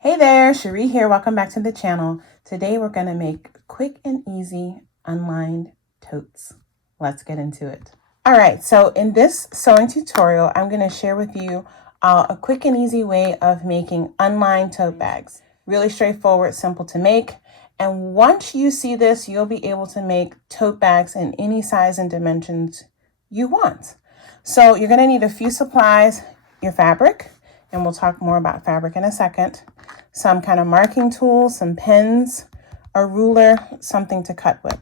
Hey there, Cherie here. Welcome back to the channel. Today we're going to make quick and easy unlined totes. Let's get into it. All right, so in this sewing tutorial, I'm going to share with you a quick and easy way of making unlined tote bags. Really straightforward, simple to make. And once you see this, you'll be able to make tote bags in any size and dimensions you want. So you're going to need a few supplies, your fabric, and we'll talk more about fabric in a second, some kind of marking tool, some pens, a ruler, something to cut with.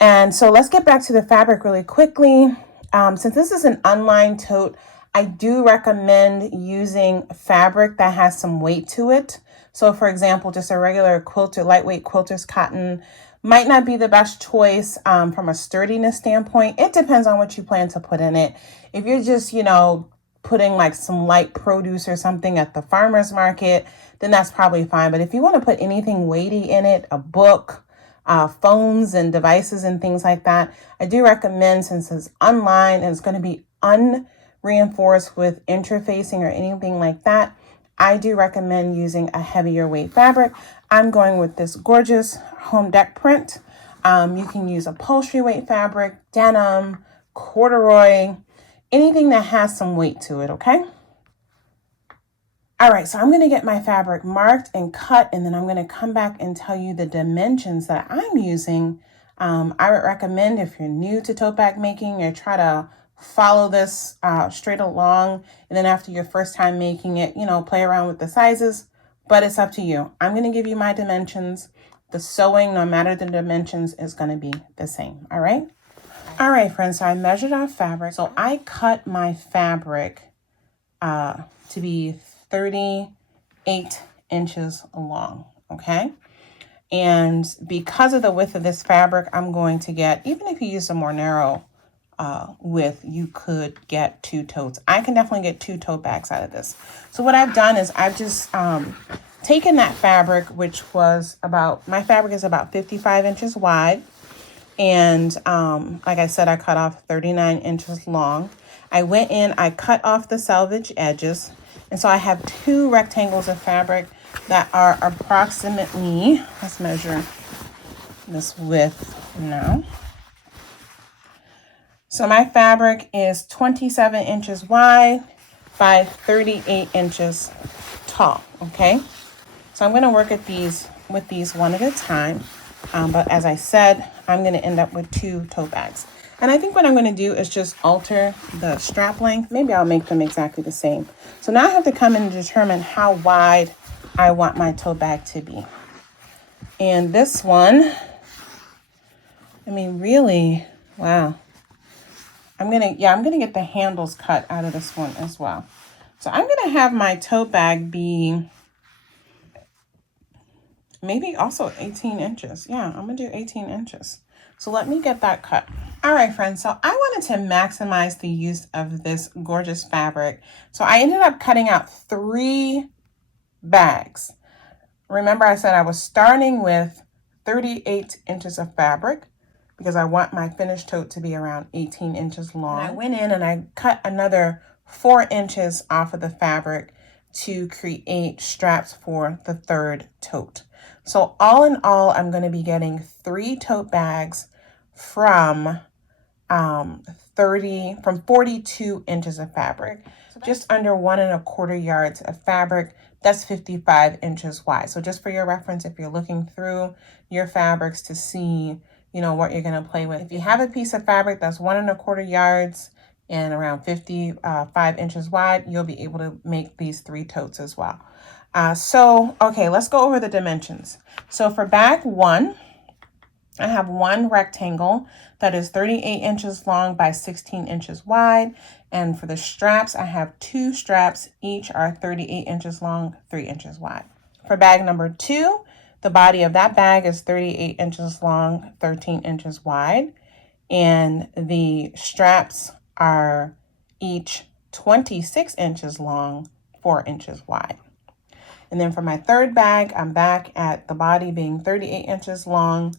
And so let's get back to the fabric really quickly. Since this is an unlined tote, I do recommend using fabric that has some weight to it. So for example, just a regular quilter, lightweight quilter's cotton might not be the best choice from a sturdiness standpoint. It depends on what you plan to put in it. If you're just, putting like some light produce or something at the farmer's market, then that's probably fine. But if you want to put anything weighty in it, a book, phones and devices and things like that, I do recommend, since it's unlined and it's going to be unreinforced with interfacing or anything like that, I do recommend using a heavier weight fabric. I'm going with this gorgeous home deck print. You can use upholstery weight fabric, denim, corduroy, anything that has some weight to it, okay? All right, so I'm gonna get my fabric marked and cut, and then I'm gonna come back and tell you the dimensions that I'm using. I would recommend, if you're new to tote bag making, or try to follow this straight along, and then after your first time making it, play around with the sizes, but it's up to you. I'm gonna give you my dimensions. The sewing, no matter the dimensions, is gonna be the same, all right? All right, friends, so I measured our fabric. So I cut my fabric to be 38 inches long, okay? And because of the width of this fabric, I'm going to get, even if you use a more narrow width, you could get 2 totes. I can definitely get 2 tote bags out of this. So what I've done is I've just taken that fabric, which was my fabric is about 55 inches wide. And like I said, I cut off 39 inches long. I went in, I cut off the selvage edges. And so I have 2 rectangles of fabric that are approximately, let's measure this width now. So my fabric is 27 inches wide by 38 inches tall, okay? So I'm gonna work with these one at a time. But as I said, I'm going to end up with 2 tote bags. And I think what I'm going to do is just alter the strap length. Maybe I'll make them exactly the same. So now I have to come in and determine how wide I want my tote bag to be. And this one, really, wow. I'm going to get the handles cut out of this one as well. So I'm going to have my tote bag be maybe also 18 inches. Yeah, I'm gonna do 18 inches. So let me get that cut. All right, friends, so I wanted to maximize the use of this gorgeous fabric. So I ended up cutting out 3 bags. Remember, I said I was starting with 38 inches of fabric because I want my finished tote to be around 18 inches long. And I went in and I cut another 4 inches off of the fabric to create straps for the 3rd tote. So all in all, I'm going to be getting 3 tote bags from 42 inches of fabric, just under 1¼ yards of fabric. That's 55 inches wide. So just for your reference, if you're looking through your fabrics to see, what you're going to play with. If you have a piece of fabric that's 1¼ yards and around 55 inches wide, you'll be able to make these 3 totes as well. Okay, let's go over the dimensions. So for bag 1, I have 1 rectangle that is 38 inches long by 16 inches wide. And for the straps, I have 2 straps. Each are 38 inches long, 3 inches wide. For bag number 2, the body of that bag is 38 inches long, 13 inches wide. And the straps are each 26 inches long, 4 inches wide. And then for my 3rd bag, I'm back at the body being 38 inches long,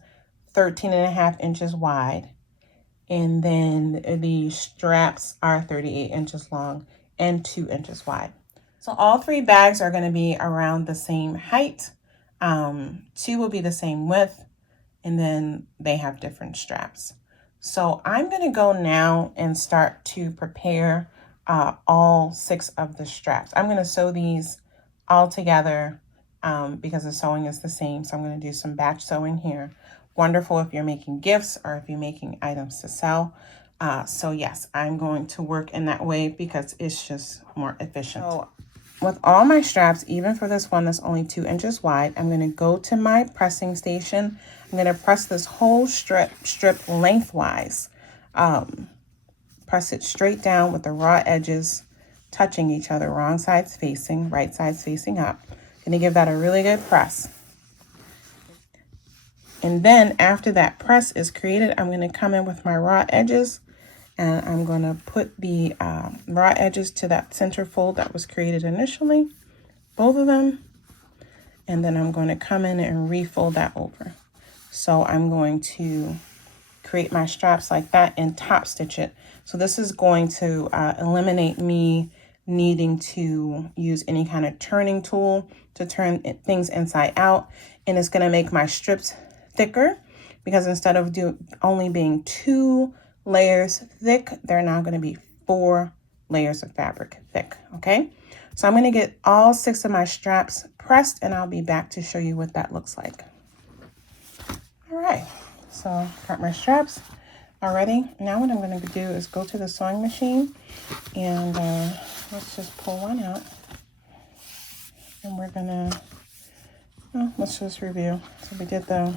13.5 inches wide. And then the straps are 38 inches long and 2 inches wide. So all 3 bags are going to be around the same height. 2 will be the same width, and then they have different straps. So I'm going to go now and start to prepare all 6 of the straps. I'm going to sew these all together because the sewing is the same. So I'm going to do some batch sewing here. Wonderful if you're making gifts or if you're making items to sell. So yes, I'm going to work in that way because it's just more efficient. So with all my straps, even for this one that's only 2 inches wide, I'm going to go to my pressing station. I'm going to press this whole strip lengthwise. Press it straight down with the raw edges touching each other, wrong sides facing, right sides facing up. Going to give that a really good press. And then after that press is created, I'm going to come in with my raw edges, and I'm going to put the raw edges to that center fold that was created initially, both of them. And then I'm going to come in and refold that over. So I'm going to create my straps like that and top stitch it. So this is going to eliminate me needing to use any kind of turning tool to turn things inside out. And it's going to make my strips thicker because instead of only being 2 layers thick, they're now going to be 4 layers of fabric thick. Okay, so I'm going to get all 6 of my straps pressed, and I'll be back to show you what that looks like. All right, so got my straps already. Now what I'm going to do is go to the sewing machine, and let's just pull one out, and we're gonna let's just review. So we did the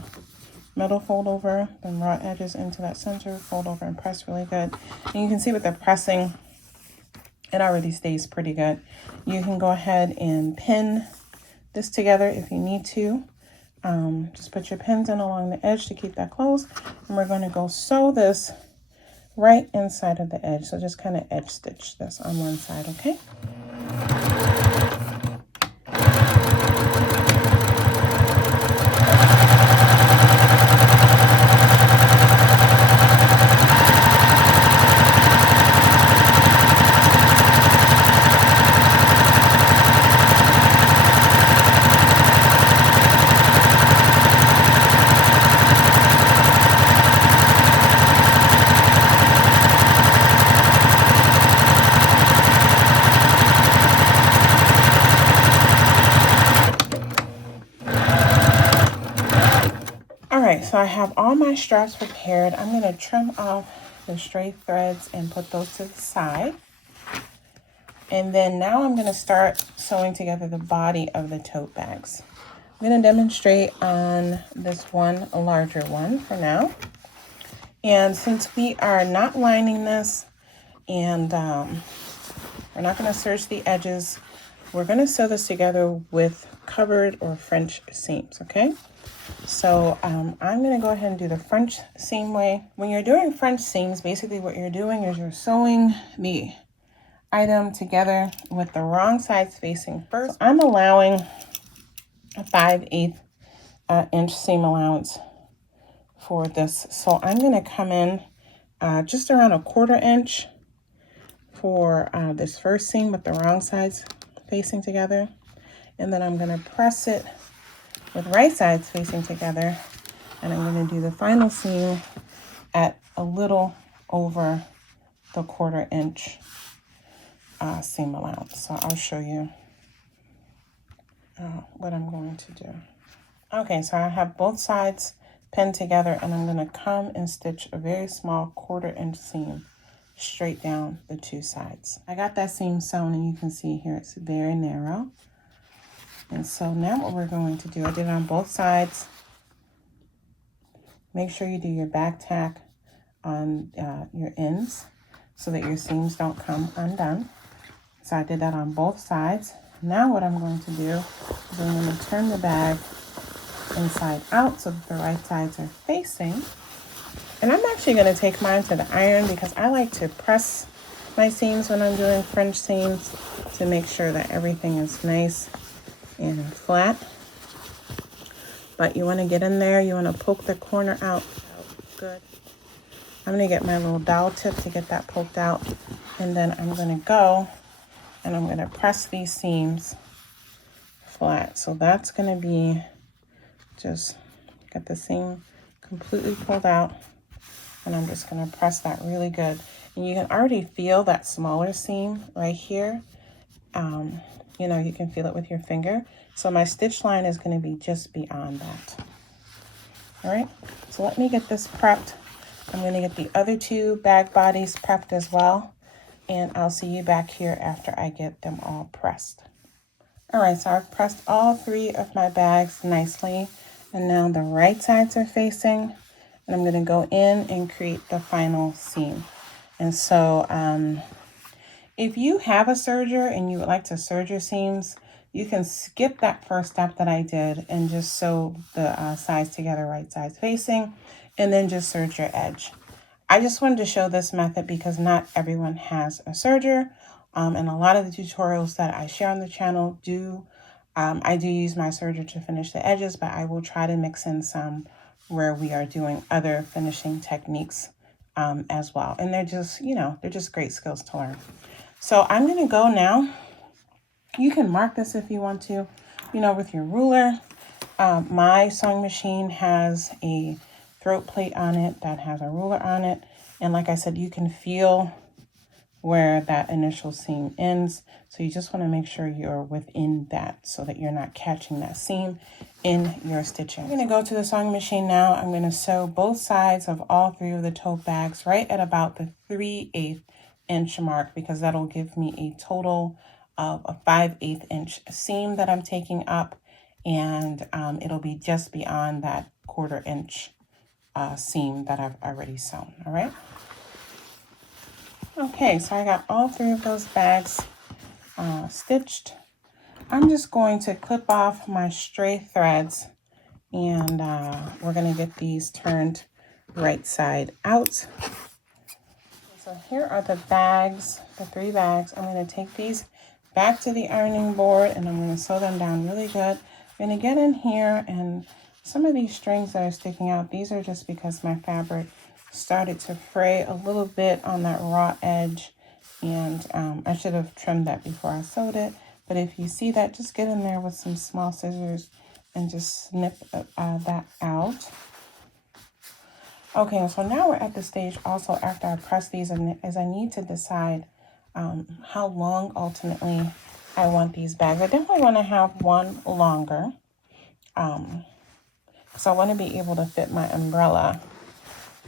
middle fold over, then raw edges into that center, fold over and press really good. And you can see with the pressing, it already stays pretty good. You can go ahead and pin this together if you need to. Just put your pins in along the edge to keep that closed. And we're going to go sew this right inside of the edge. So just kind of edge stitch this on one side, okay? So I have all my straps prepared. I'm going to trim off the stray threads and put those to the side. And then now I'm going to start sewing together the body of the tote bags. I'm going to demonstrate on this one, a larger one for now. And since we are not lining this and we're not going to serge the edges, we're going to sew this together with covered or French seams, okay? So I'm going to go ahead and do the French seam way. When you're doing French seams, basically what you're doing is you're sewing the item together with the wrong sides facing first. So I'm allowing a 5/8 inch seam allowance for this. So I'm going to come in just around 1/4 inch for this first seam with the wrong sides facing together. And then I'm going to press it with right sides facing together, and I'm going to do the final seam at a little over the 1/4 inch seam allowance. So I'll show you what I'm going to do. Okay, so I have both sides pinned together, and I'm going to come and stitch a very small 1/4 inch seam straight down the 2 sides. I got that seam sewn, and you can see here it's very narrow. And so now what we're going to do, I did it on both sides. Make sure you do your back tack on your ends so that your seams don't come undone. So I did that on both sides. Now what I'm going to do is I'm going to turn the bag inside out so that the right sides are facing. And I'm actually going to take mine to the iron because I like to press my seams when I'm doing French seams to make sure that everything is nice and flat. But you want to get in there, you want to poke the corner out good. I'm going to get my little dowel tip to get that poked out, and then I'm going to go and I'm going to press these seams flat. So that's going to be just get the seam completely pulled out, and I'm just going to press that really good. And you can already feel that smaller seam right here. You know, you can feel it with your finger. So my stitch line is going to be just beyond that. All right, so let me get this prepped. I'm going to get the other two bag bodies prepped as well, and I'll see you back here after I get them all pressed. All right, so I've pressed all three of my bags nicely, and now the right sides are facing, and I'm going to go in and create the final seam. And so if you have a serger and you would like to serge your seams, you can skip that first step that I did and just sew the sides together, right sides facing, and then just serge your edge. I just wanted to show this method because not everyone has a serger, and a lot of the tutorials that I share on the channel I do use my serger to finish the edges, but I will try to mix in some where we are doing other finishing techniques as well. And they're just, you know, they're just great skills to learn. So I'm going to go now. You can mark this if you want to, you know, with your ruler. My sewing machine has a throat plate on it that has a ruler on it. And like I said, you can feel where that initial seam ends. So you just want to make sure you're within that so that you're not catching that seam in your stitching. I'm going to go to the sewing machine now. I'm going to sew both sides of all three of the tote bags right at about the 3/8 inch mark, because that'll give me a total of a 5/8 inch seam that I'm taking up, and it'll be just beyond that 1/4 inch seam that I've already sewn. All right. Okay, so I got all three of those bags stitched. I'm just going to clip off my stray threads, and we're going to get these turned right side out. So here are the bags, the 3 bags. I'm going to take these back to the ironing board, and I'm going to sew them down really good. I'm going to get in here, and some of these strings that are sticking out, these are just because my fabric started to fray a little bit on that raw edge, and I should have trimmed that before I sewed it. But if you see that, just get in there with some small scissors and just snip that out. Okay, so now we're at the stage also after I press these, as I need to decide how long ultimately I want these bags. I definitely want to have one longer, because I want to be able to fit my umbrella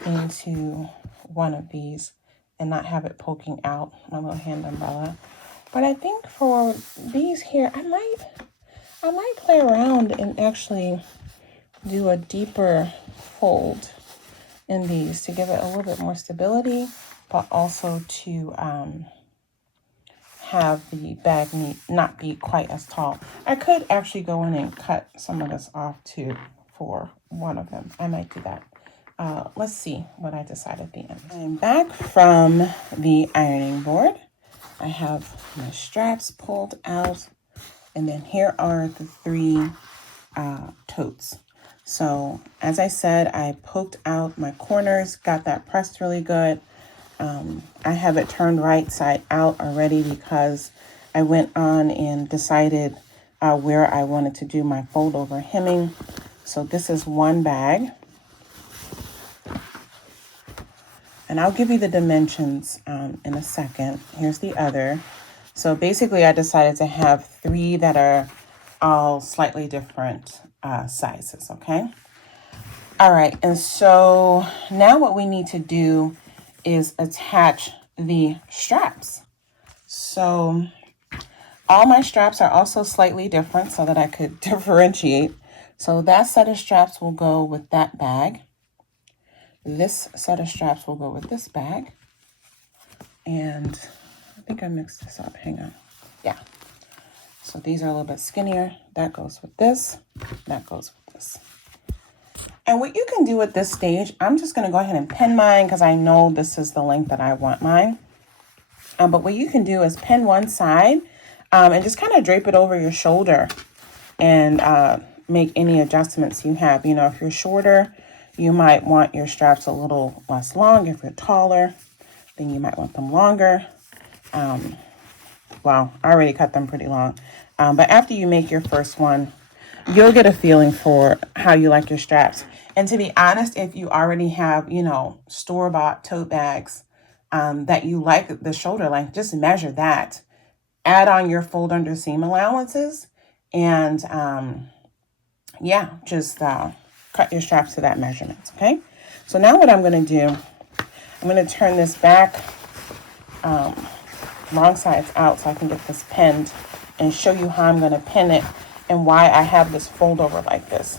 into one of these and not have it poking out, my little hand umbrella. But I think for these here, I might play around and actually do a deeper fold in these to give it a little bit more stability, but also to have the bag not be quite as tall. I could actually go in and cut some of this off too for one of them. I might do that. Let's see what I decide at the end. I'm back from the ironing board. I have my straps pulled out, and then here are the 3 totes. So as I said, I poked out my corners, got that pressed really good. I have it turned right side out already because I went on and decided where I wanted to do my fold over hemming. So this is one bag. And I'll give you the dimensions in a second. Here's the other. So basically I decided to have 3 that are all slightly different sizes, okay? All right, and so now what we need to do is attach the straps. So all my straps are also slightly different so that I could differentiate. So that set of straps will go with that bag. This set of straps will go with this bag. And I think I mixed this up. Hang on. Yeah. So these are a little bit skinnier. That goes with this. That goes with this. And what you can do at this stage, I'm just going to go ahead and pin mine because I know this is the length that I want mine. But what you can do is pin one side and just kind of drape it over your shoulder and make any adjustments you have. You know, if you're shorter, you might want your straps a little less long. If you're taller, then you might want them longer. Well, I already cut them pretty long. But after you make your first one, you'll get a feeling for how you like your straps. And to be honest, if you already have, you know, store-bought tote bags that you like the shoulder length, just measure that. Add on your fold under seam allowances, and yeah, just cut your straps to that measurement, okay? So now what I'm going to do, I'm going to turn this back wrong sides out so I can get this pinned and show you how I'm going to pin it and why I have this fold over like this.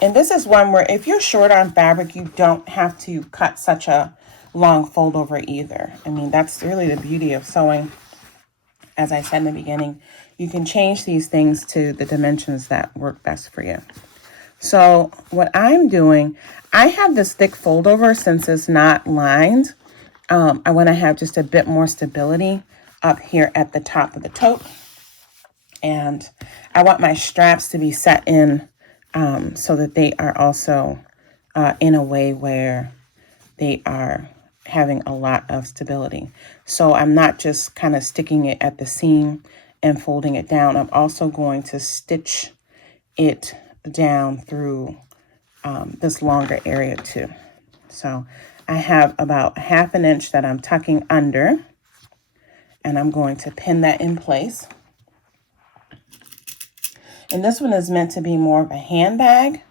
And this is one where if you're short on fabric, you don't have to cut such a long fold over either. I mean, that's really the beauty of sewing. As I said in the beginning, you can change these things to the dimensions that work best for you. So what I'm doing, I have this thick fold over since it's not lined. I want to have just a bit more stability up here at the top of the tote. And I want my straps to be set in so that they are also in a way where they are having a lot of stability. So I'm not just kind of sticking it at the seam and folding it down. I'm also going to stitch it down through this longer area too. So I have about 1/2 inch that I'm tucking under, and I'm going to pin that in place. And this one is meant to be more of a handbag,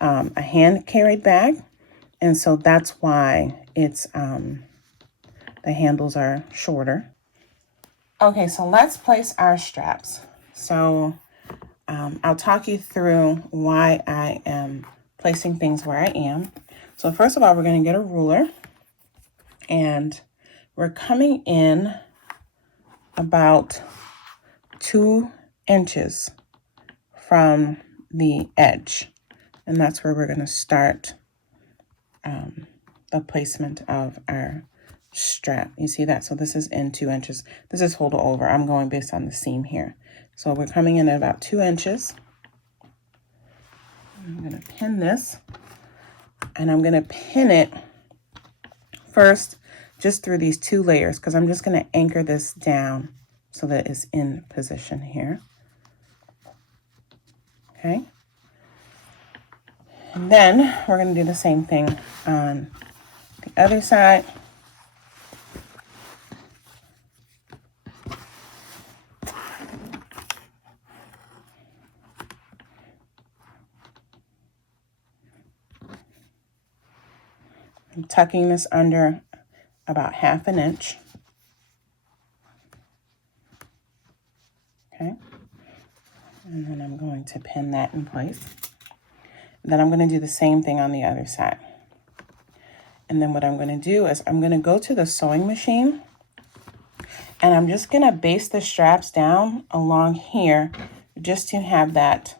a hand carried bag. And so that's why it's, the handles are shorter. Okay, so let's place our straps. So I'll talk you through why I am placing things where I am. So first of all, we're going to get a ruler, and we're coming in about 2 inches from the edge. And that's where we're going to start the placement of our strap. You see that? So this is in 2 inches. This is fold over. I'm going based on the seam here. So we're coming in at about 2 inches. I'm going to pin this, and I'm going to pin it first just through these 2 layers, because I'm just going to anchor this down so that it's in position here. Okay. And then we're going to do the same thing on the other side. I'm tucking this under about 1/2 inch. Okay. And then I'm going to pin that in place. Then I'm going to do the same thing on the other side. And then what I'm going to do is I'm going to go to the sewing machine, and I'm just going to base the straps down along here just to have that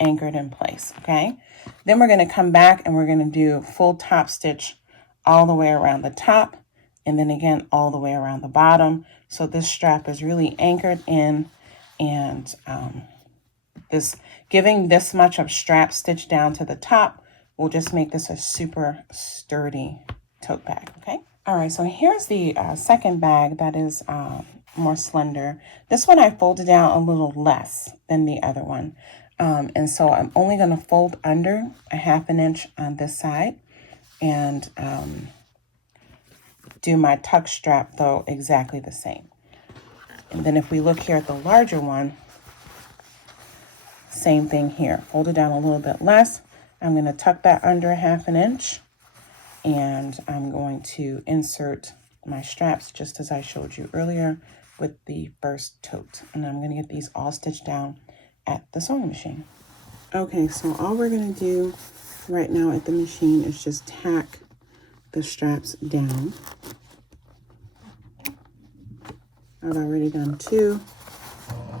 anchored in place, okay? Then we're going to come back and we're going to do full top stitch all the way around the top, and then again all the way around the bottom. So this strap is really anchored in, and giving this much of strap stitch down to the top will just make this a super sturdy tote bag, okay? All right, so here's the second bag that is more slender. This one I folded down a little less than the other one. And so I'm only gonna fold under 1/2 inch on this side, and do my tuck strap though exactly the same. And then if we look here at the larger one, same thing here. Fold it down a little bit less. I'm going to tuck that under 1/2 inch, and I'm going to insert my straps just as I showed you earlier with the first tote. And I'm going to get these all stitched down at the sewing machine. Okay, so all we're going to do right now at the machine is just tack the straps down. I've already done 2,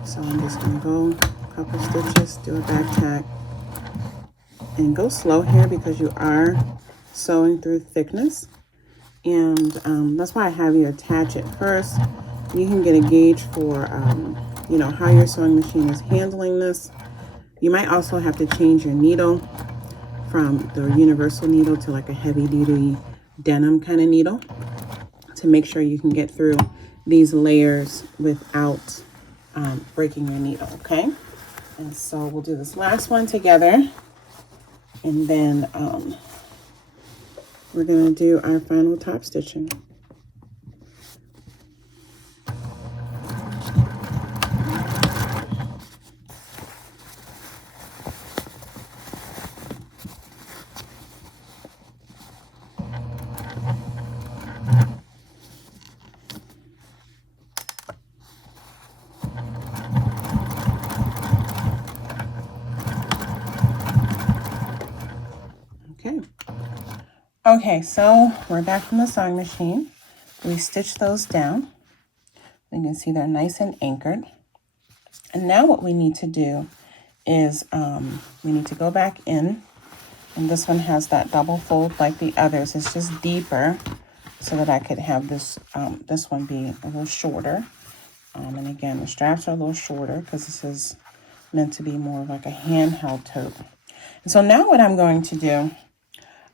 so I'm just going to go a couple stitches, do a back tack, and go slow here because you are sewing through thickness, and that's why I have you attach it first. You can get a gauge for you know, how your sewing machine is handling this. You might also have to change your needle from the universal needle to like a heavy duty denim kind of needle. to make sure you can get through these layers without breaking your needle, okay? And so we'll do this last one together, and then we're gonna do our final top stitching. Okay, so we're back from the sewing machine. We stitched those down. You can see they're nice and anchored. And now what we need to do is we need to go back in. And this one has that double fold like the others. It's just deeper so that I could have this one be a little shorter. And again, the straps are a little shorter because this is meant to be more of like a handheld tote. And so now what I'm going to do,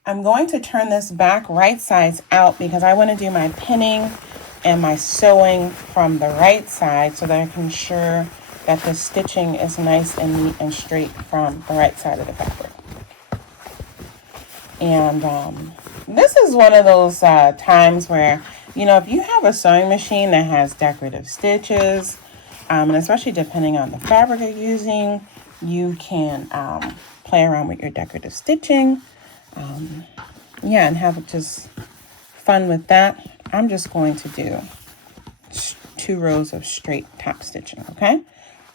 I'm going to turn this back right sides out because I want to do my pinning and my sewing from the right side so that I can ensure that the stitching is nice and neat and straight from the right side of the fabric. And this is one of those times where, you know, if you have a sewing machine that has decorative stitches, and especially depending on the fabric you're using, you can play around with your decorative stitching. Yeah, and have just fun with that. I'm just going to do 2 rows of straight top stitching, okay?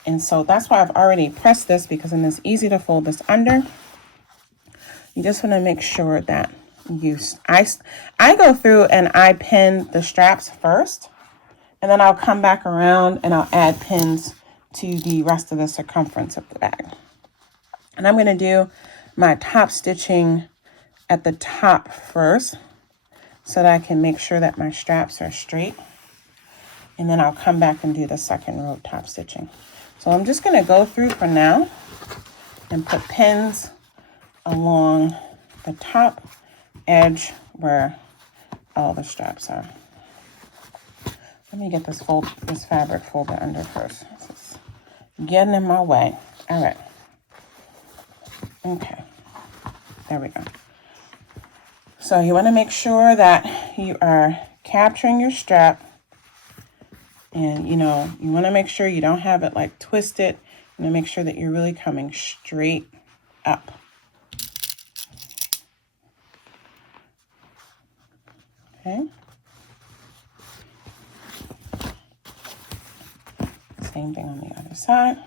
And so that's why I've already pressed this, because then it's easy to fold this under. You just want to make sure that I go through and I pin the straps first, and then I'll come back around and I'll add pins to the rest of the circumference of the bag. And I'm going to do my top stitching at the top first so that I can make sure that my straps are straight, and then I'll come back and do the second row of top stitching. So I'm just going to go through for now and put pins along the top edge where all the straps are. Let me get this fabric folded under first. This is getting in my way. All right. Okay. There we go. So you want to make sure that you are capturing your strap, and you know, you want to make sure you don't have it like twisted. You want to make sure that you're really coming straight up. Okay. Same thing on the other side.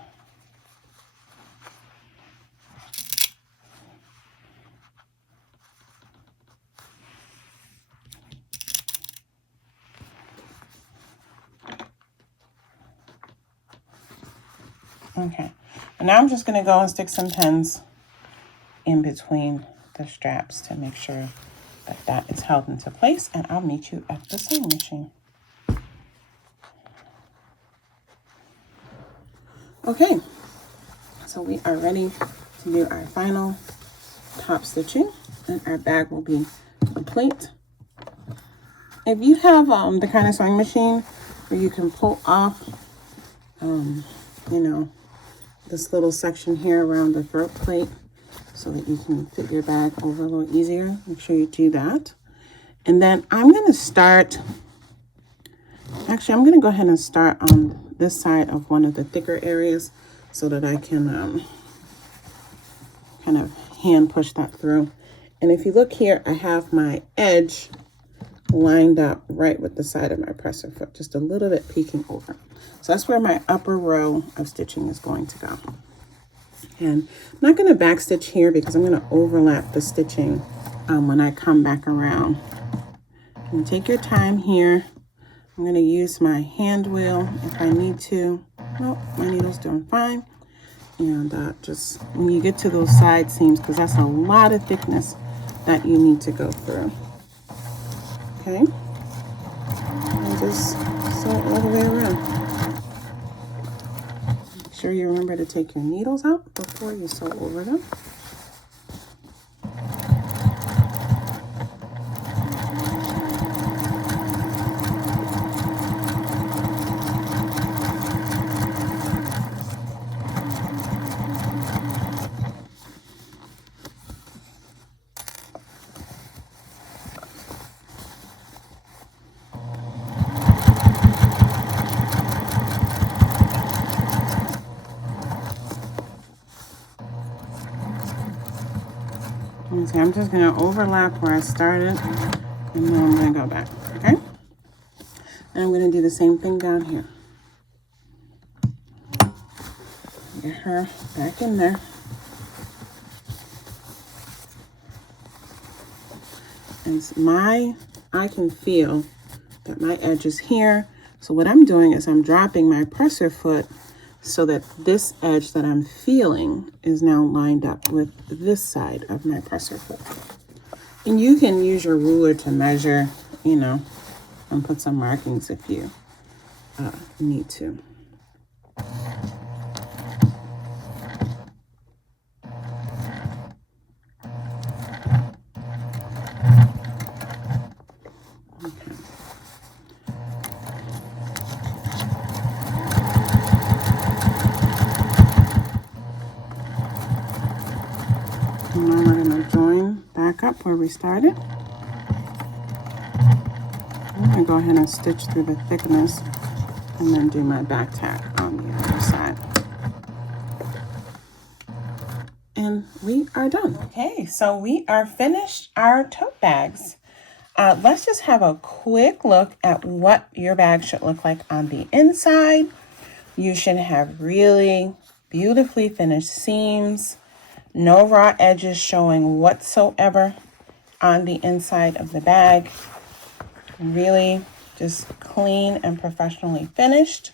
Okay, and now I'm just going to go and stick some pins in between the straps to make sure that that is held into place, and I'll meet you at the sewing machine. Okay, so we are ready to do our final top stitching, and our bag will be complete. If you have the kind of sewing machine where you can pull off, you know, this little section here around the throat plate so that you can fit your bag over a little easier, make sure you do that. And then I'm going to start, actually I'm going to go ahead and start on this side of one of the thicker areas so that I can kind of hand push that through. And if you look here, I have my edge lined up right with the side of my presser foot, just a little bit peeking over. So that's where my upper row of stitching is going to go. And I'm not going to back stitch here because I'm going to overlap the stitching when I come back around. And take your time here. I'm going to use my hand wheel if I need to. Nope, my needle's doing fine. And just when you get to those side seams, because that's a lot of thickness that you need to go through. Okay, and just sew it all the way around. Make sure you remember to take your needles out before you sew over them. So I'm just going to overlap where I started, and then I'm going to go back, okay? And I'm going to do the same thing down here. Get her back in there. And I can feel that my edge is here. So what I'm doing is I'm dropping my presser foot so that this edge that I'm feeling is now lined up with this side of my presser foot. And you can use your ruler to measure, you know, and put some markings if you need to. And now we're going to join back up where we started. I'm going to go ahead and stitch through the thickness and then do my back tack on the other side. And we are done. Okay, so we are finished our tote bags. Let's just have a quick look at what your bag should look like on the inside. You should have really beautifully finished seams, no raw edges showing whatsoever on the inside of the bag. Really just clean and professionally finished.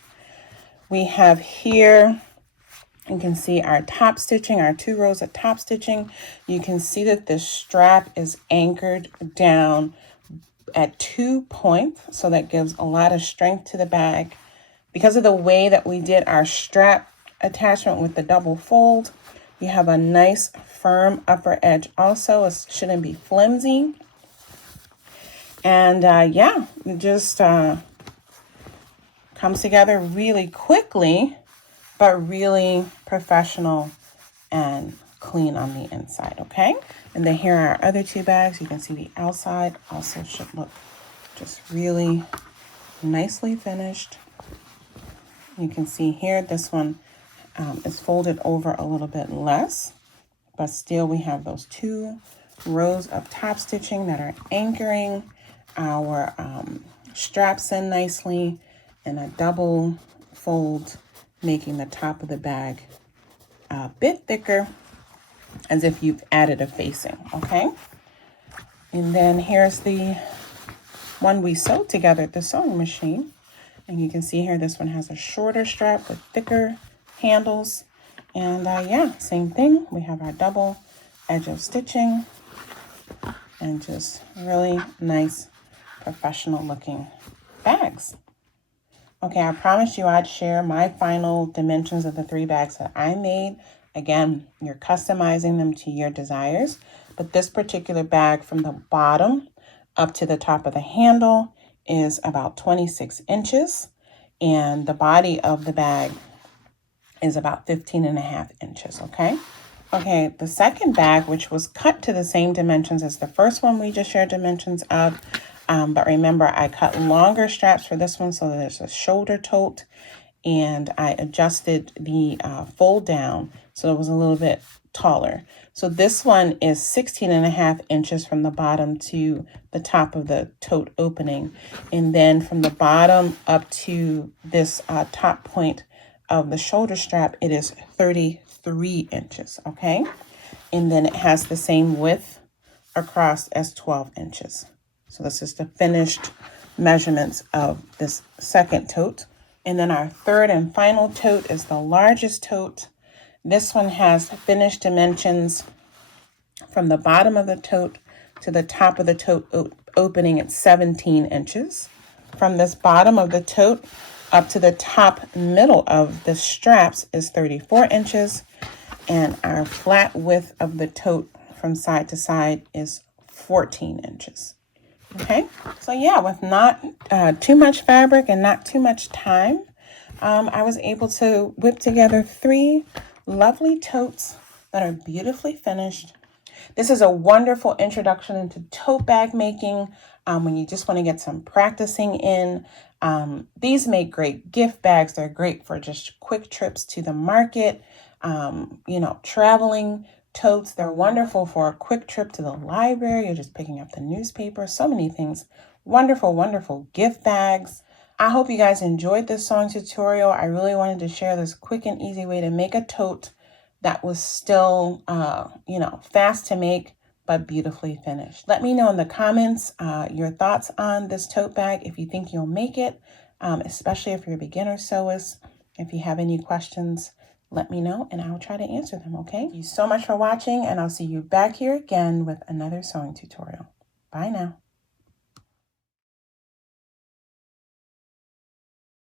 We have here, you can see our top stitching, our 2 rows of top stitching. You can see that the strap is anchored down at 2 points, so that gives a lot of strength to the bag. Because of the way that we did our strap attachment with the double fold, you have a nice firm upper edge also. It shouldn't be flimsy. And yeah, it just comes together really quickly, but really professional and clean on the inside, okay? And then here are our other 2 bags. You can see the outside also should look just really nicely finished. You can see here, this one is folded over a little bit less, but still we have those 2 rows of top stitching that are anchoring our straps in nicely, and a double fold making the top of the bag a bit thicker, as if you've added a facing, okay? And then here's the one we sewed together at the sewing machine. And you can see here, this one has a shorter strap with thicker handles. And yeah, same thing. We have our double edge of stitching and just really nice, professional looking bags. Okay, I promised you I'd share my final dimensions of the 3 bags that I made. Again, you're customizing them to your desires, but this particular bag from the bottom up to the top of the handle is about 26 inches, and the body of the bag is about 15.5 inches, okay? Okay, the second bag, which was cut to the same dimensions as the first one we just shared dimensions of, but remember, I cut longer straps for this one so that there's a shoulder tote, and I adjusted the fold down so it was a little bit taller. So this one is 16.5 inches from the bottom to the top of the tote opening. And then from the bottom up to this top point of the shoulder strap, it is 33 inches, okay? And then it has the same width across as 12 inches. So this is the finished measurements of this second tote. And then our third and final tote is the largest tote. This one has finished dimensions from the bottom of the tote to the top of the tote opening at 17 inches. From this bottom of the tote up to the top middle of the straps is 34 inches. And our flat width of the tote from side to side is 14 inches. Okay, so yeah, with not too much fabric and not too much time, I was able to whip together 3 lovely totes that are beautifully finished. This is a wonderful introduction into tote bag making when you just want to get some practicing in. These make great gift bags. They're great for just quick trips to the market, you know, traveling totes. They're wonderful for a quick trip to the library. You're just picking up the newspaper. So many things. Wonderful, wonderful gift bags. I hope you guys enjoyed this sewing tutorial. I really wanted to share this quick and easy way to make a tote that was still, fast to make, but beautifully finished. Let me know in the comments your thoughts on this tote bag, if you think you'll make it, especially if you're a beginner sewist. If you have any questions, let me know and I'll try to answer them, okay? Thank you so much for watching, and I'll see you back here again with another sewing tutorial. Bye now.